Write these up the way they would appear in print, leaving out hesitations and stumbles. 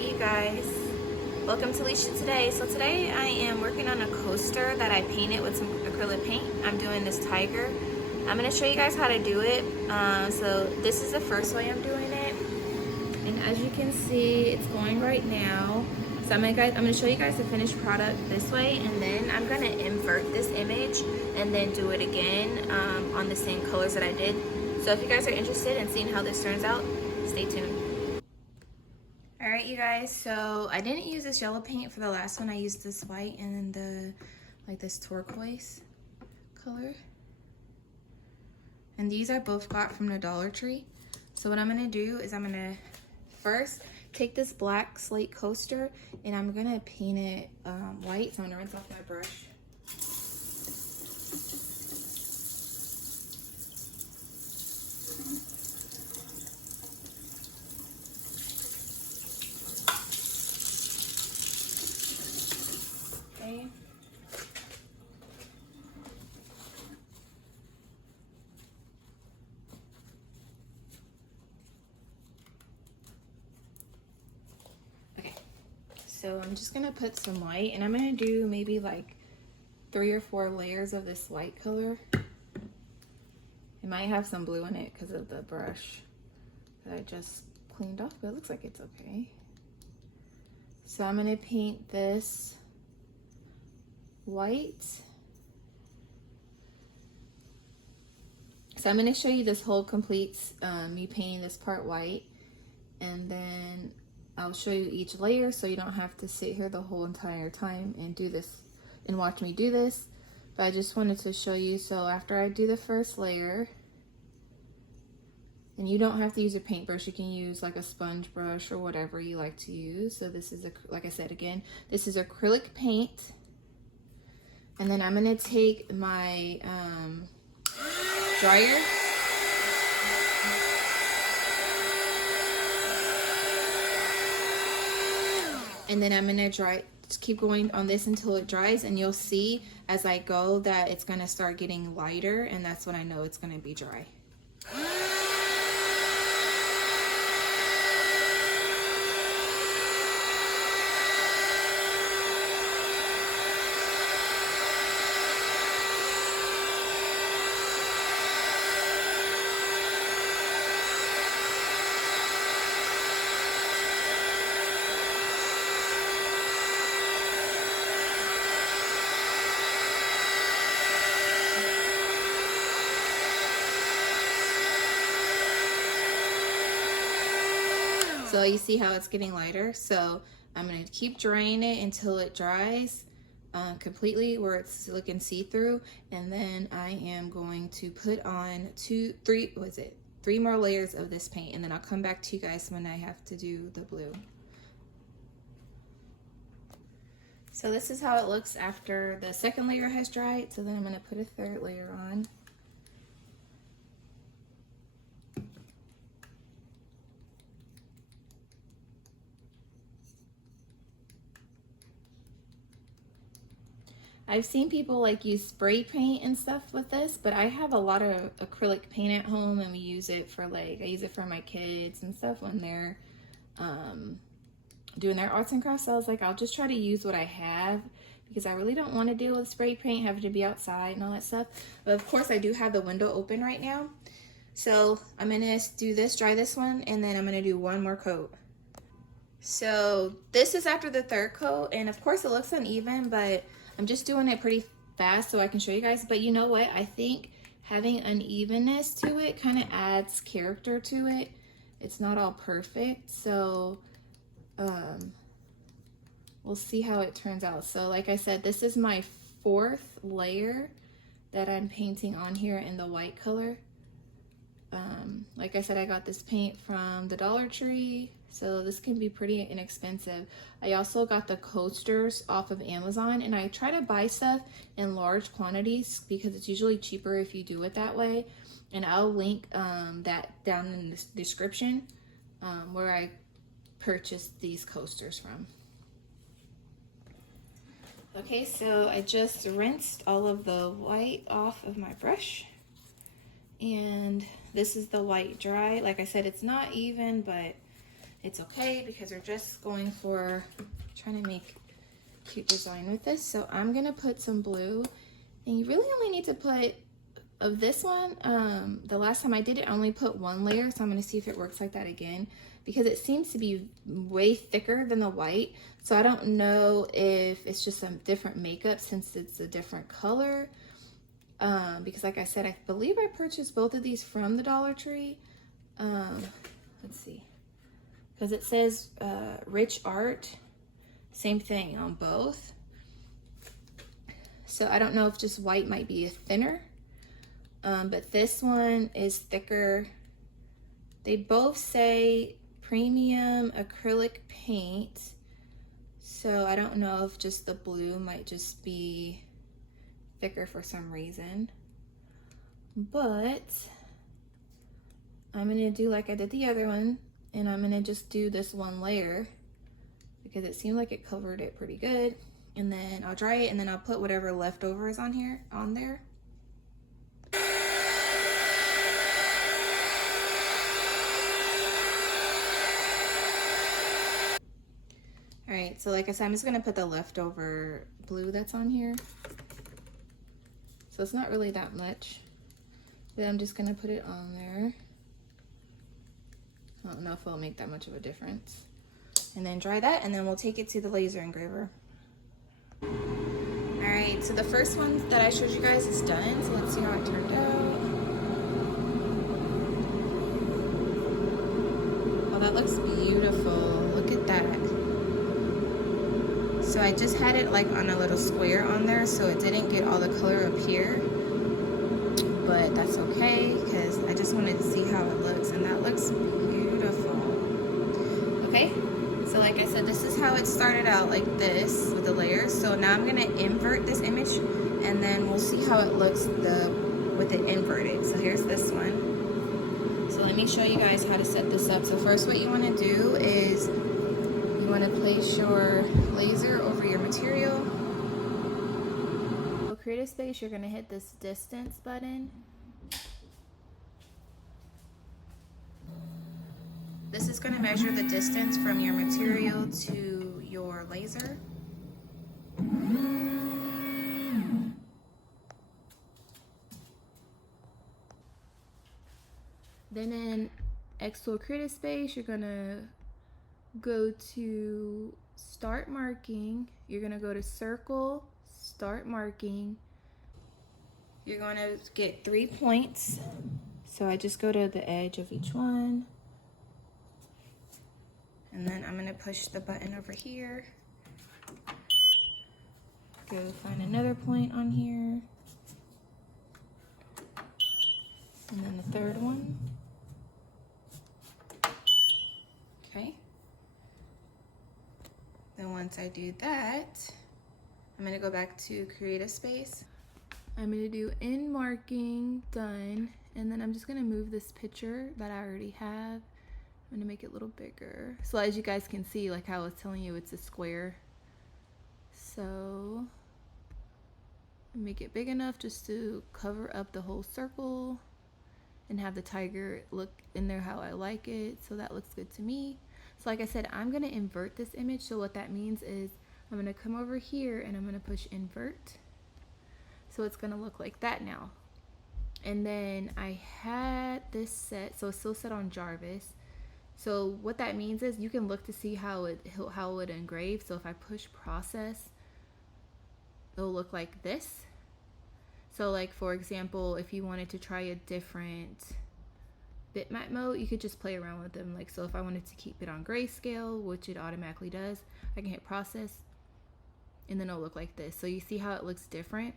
Alright you guys, welcome to LiciaToday. So today I am working on a coaster that I painted with some acrylic paint. I'm doing this tiger. I'm going to show you guys how to do it. So this is the first way I'm doing it. And as you can see, it's going right now. So I'm going to show you guys the finished product this way, and then I'm going to invert this image and then do it again on the same colors that I did. So if you guys are interested in seeing how this turns out, stay tuned. Alright you guys, so I didn't use this yellow paint for the last one. I used this white and then this turquoise color. And these I both got from the Dollar Tree. So what I'm going to do is I'm going to first take this black slate coaster and I'm going to paint it white. So I'm going to rinse off my brush. Okay. Okay, so I'm just gonna put some white, and I'm gonna do maybe like 3 or 4 layers of this white color. It might have some blue in it because of the brush that I just cleaned off, but it looks like it's okay. So I'm gonna paint this white. So I'm going to show you this whole complete me painting this part white, and then I'll show you each layer so you don't have to sit here the whole entire time and do this and watch me do this. But I just wanted to show you. So after I do the first layer, and you don't have to use a paintbrush, you can use like a sponge brush or whatever you like to use. So this is, like I said again, this is acrylic paint. And then I'm gonna take my dryer. And then I'm gonna just keep going on this until it dries, and you'll see as I go that it's gonna start getting lighter, and that's when I know it's gonna be dry. So you see how it's getting lighter. So I'm going to keep drying it until it dries completely where it's looking see-through. And then I am going to put on 3 more layers of this paint. And then I'll come back to you guys when I have to do the blue. So this is how it looks after the second layer has dried. So then I'm going to put a 3rd layer on. I've seen people like use spray paint and stuff with this, but I have a lot of acrylic paint at home, and we use it for I use it for my kids and stuff when they're doing their arts and crafts. So I was like, I'll just try to use what I have because I really don't want to deal with spray paint, having to be outside and all that stuff. But of course I do have the window open right now. So I'm gonna do this, dry this one, and then I'm gonna do 1 more coat. So this is after the 3rd coat, and of course it looks uneven, but I'm just doing it pretty fast so I can show you guys. But you know what? I think having unevenness to it kind of adds character to it. It's not all perfect. So we'll see how it turns out. So like I said, this is my 4th layer that I'm painting on here in the white color. Like I said, I got this paint from the Dollar Tree, so this can be pretty inexpensive. I also got the coasters off of Amazon, and I try to buy stuff in large quantities because it's usually cheaper if you do it that way. And I'll link that down in the description where I purchased these coasters from. Okay, so I just rinsed all of the white off of my brush. And this is the white dry. Like I said, it's not even, but it's okay because we're just going for trying to make cute design with this. So I'm gonna put some blue, and you really only need to put of this one. The last time I did it, I only put one layer, so I'm gonna see if it works like that again, because it seems to be way thicker than the white. So I don't know if it's just some different makeup since it's a different color. Because like I said, I believe I purchased both of these from the Dollar Tree. Let's see, because it says Rich Art, same thing on both. So I don't know if just white might be a thinner, but this one is thicker. They both say premium acrylic paint, so I don't know if just the blue might just be thicker for some reason. But I'm gonna do like I did the other one, and I'm gonna just do this one layer because it seemed like it covered it pretty good. And then I'll dry it, and then I'll put whatever leftover is on there. All right, so like I said, I'm just gonna put the leftover blue that's on here. So it's not really that much, but I'm just gonna put it on there. I don't know if it'll make that much of a difference. And then dry that, and then we'll take it to the laser engraver. All right, so the first one that I showed you guys is done, so let's see how it turned out. Oh, that looks beautiful. Look at that. So I just had it like on a little square on there, so it didn't get all the color up here. But that's okay, because I just wanted to see how it looks, and that looks beautiful. Okay, so like I said, this is how it started out, like this, with the layers. So now I'm gonna invert this image, and then we'll see how it looks with it inverted. So here's this one. So let me show you guys how to set this up. So first what you wanna do is you wanna place your laser over your material. To create a space, you're gonna hit this distance button. This is going to measure the distance from your material to your laser. Then in xTool Creative Space, you're going to go to Start Marking. You're going to go to Circle, Start Marking. You're going to get 3 points. So I just go to the edge of each one. And then I'm gonna push the button over here. Go find another point on here. And then the third one. Okay. Then once I do that, I'm gonna go back to create a space. I'm gonna do in marking, done. And then I'm just gonna move this picture that I already have. I'm gonna make it a little bigger. So as you guys can see, like how I was telling you, it's a square. So make it big enough just to cover up the whole circle and have the tiger look in there how I like it. So that looks good to me. So like I said, I'm gonna invert this image. So what that means is I'm gonna come over here and I'm gonna push invert. So it's gonna look like that now. And then I had this set, so it's still set on Jarvis. So what that means is you can look to see how it engrave. So if I push process, it'll look like this. So like for example, if you wanted to try a different bitmap mode, you could just play around with them. Like so if I wanted to keep it on grayscale, which it automatically does, I can hit process and then it'll look like this. So you see how it looks different.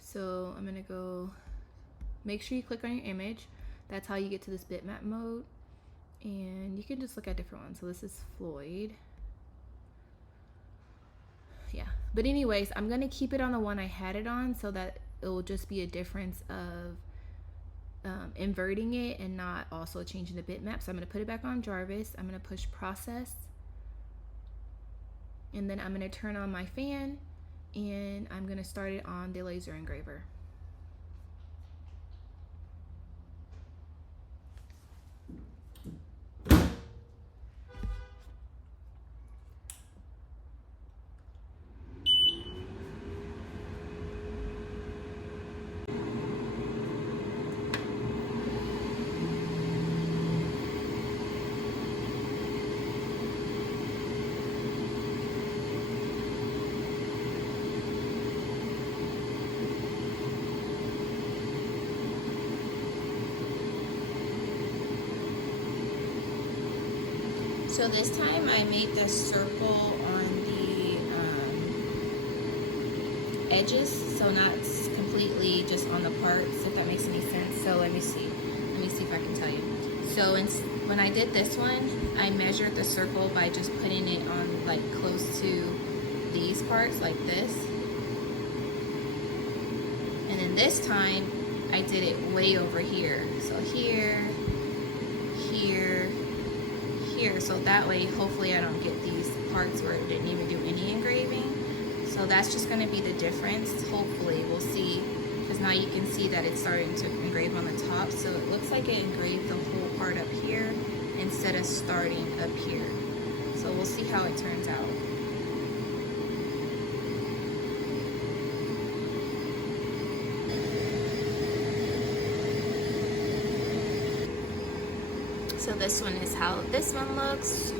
So I'm gonna go, make sure you click on your image. That's how you get to this bitmap mode, and you can just look at different ones. So this is Floyd. Yeah, but anyways, I'm gonna keep it on the one I had it on so that it will just be a difference of inverting it and not also changing the bitmap. So I'm gonna put it back on Jarvis. I'm gonna push process, and then I'm gonna turn on my fan, and I'm gonna start it on the laser engraver. So this time I made the circle on the edges, so not completely just on the parts, if that makes any sense. So let me see if I can tell you. So when I did this one, I measured the circle by just putting it on like close to these parts like this. And then this time I did it way over here. So here, here, here. So that way hopefully I don't get these parts where it didn't even do any engraving. So that's just going to be the difference. Hopefully we'll see, because now you can see that it's starting to engrave on the top. So it looks like it engraved the whole part up here instead of starting up here. So we'll see how it turns out. So this one is how this one looks.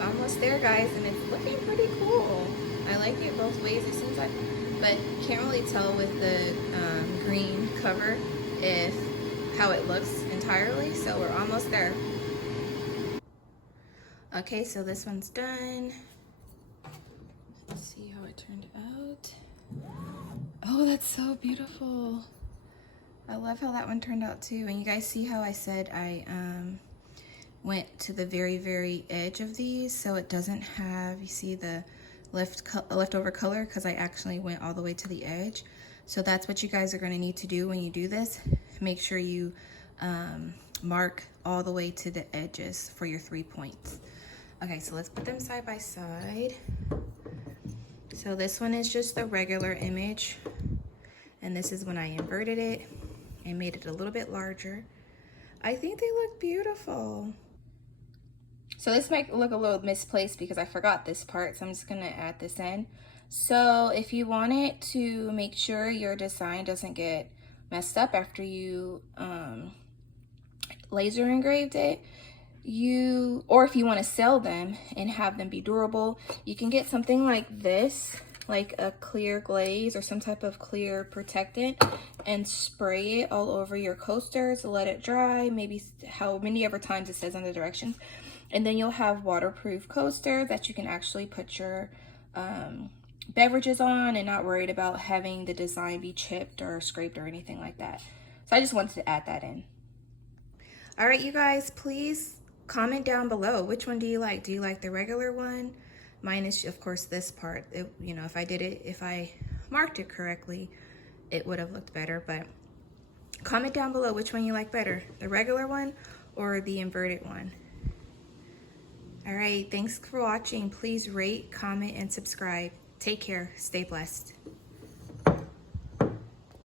Almost there, guys, and it's looking pretty cool. I like it both ways, it seems like, but can't really tell with the green cover how it looks entirely. So we're almost there. Okay, so this one's done. Let's see how it turned out. Oh, that's so beautiful. I love how that one turned out too. And you guys see how I said I went to the very edge of these, so it doesn't have, you see the leftover color, because I actually went all the way to the edge. So that's what you guys are going to need to do when you do this. Make sure you mark all the way to the edges for your 3 points. Okay, so let's put them side by side. So this one is just the regular image, and this is when I inverted it and made it a little bit larger. I think they look beautiful. So this might look a little misplaced because I forgot this part, so I'm just gonna add this in. So if you want it to make sure your design doesn't get messed up after you laser engraved it, or if you want to sell them and have them be durable, you can get something like this, like a clear glaze or some type of clear protectant, and spray it all over your coasters, let it dry, maybe how many ever times it says on the directions, and then you'll have waterproof coaster that you can actually put your beverages on and not worried about having the design be chipped or scraped or anything like that. So I just wanted to add that in. All right, you guys, please comment down below, which one do you like? Do you like the regular one? Mine is, of course, this part. You know, if I marked it correctly, it would have looked better. But comment down below which one you like better, the regular one or the inverted one. All right, thanks for watching. Please rate, comment, and subscribe. Take care. Stay blessed.